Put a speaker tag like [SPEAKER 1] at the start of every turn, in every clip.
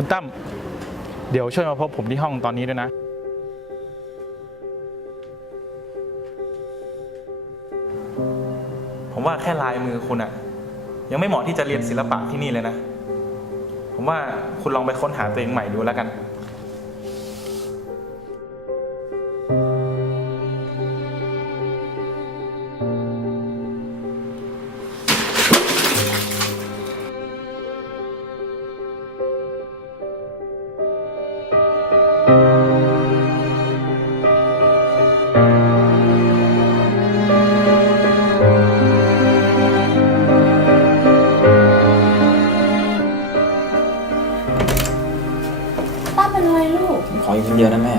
[SPEAKER 1] คุณตั้มเดี๋ยวช่วยมาพบผมที่ห้องตอนนี้ด้วยนะ ผมว่าแค่ลายมือคุณอะยังไม่เหมาะที่จะเรียนศิลปะที่นี่เลยนะ ผมว่าคุณลองไปค้นหาตัวเองใหม่ดูแล้วกัน
[SPEAKER 2] ป้าเป็นอะไรลูก
[SPEAKER 3] ขออยู่คนเดียวนะแม่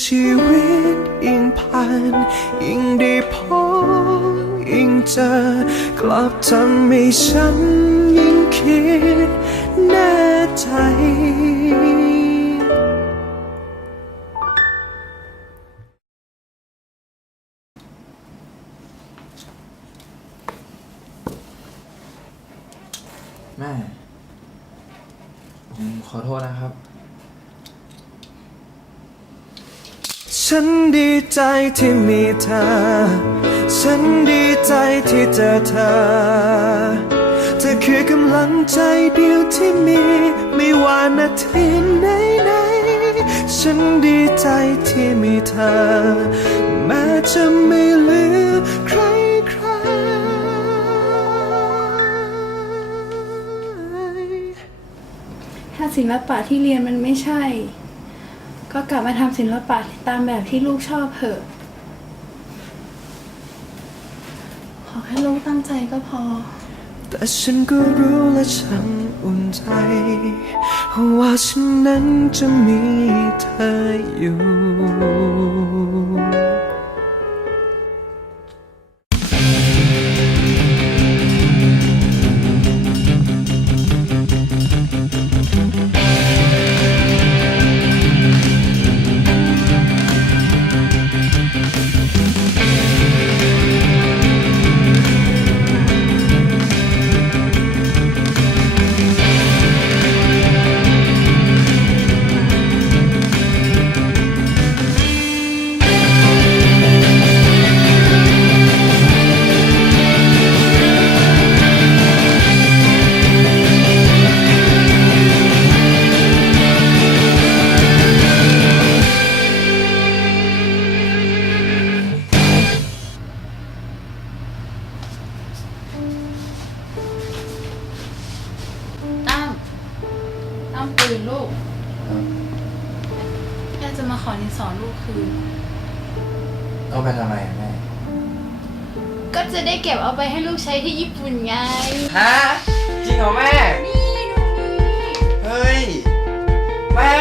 [SPEAKER 4] ชีวิตยิ่งผ่านยิ่งได้พบยิ่งเจอกลับทำให้ฉันยิ่งคิดแน่ใจ
[SPEAKER 3] แม่ผมขอโทษนะครับ
[SPEAKER 4] ฉันดีใจที่มีเธอ ฉันดีใจที่เจอเธอ เธอคือกำลังใจเดียวที่มี ไม่ว่านาทีไหนไหน ฉันดีใจที่มีเธอ แม้จะไม่เหลือใครใคร
[SPEAKER 2] ถ้าศิลปะที่เรียนมันไม่ใช่ ก็กลับมาทำศิลปะตามแบบที่ลูกชอบเถอะ ขอแค่ลูกตั้งใจก็พอ
[SPEAKER 4] แต่ฉันก็รู้และฉันอุ่นใจ ว่าฉันนั้นจะมีเธออยู่
[SPEAKER 2] ตั้มตื่นลูกแม่จะมาขอดินสอนลูกคืน
[SPEAKER 3] เอาไปทำไมอะแม่
[SPEAKER 2] ก็จะได้เก็บเอาไปให้ลูกใช้ที่ญี่ปุ่นไง
[SPEAKER 3] ฮะจริงเหรอแม่
[SPEAKER 2] นี่ดูนี่
[SPEAKER 3] เฮ้ย แม่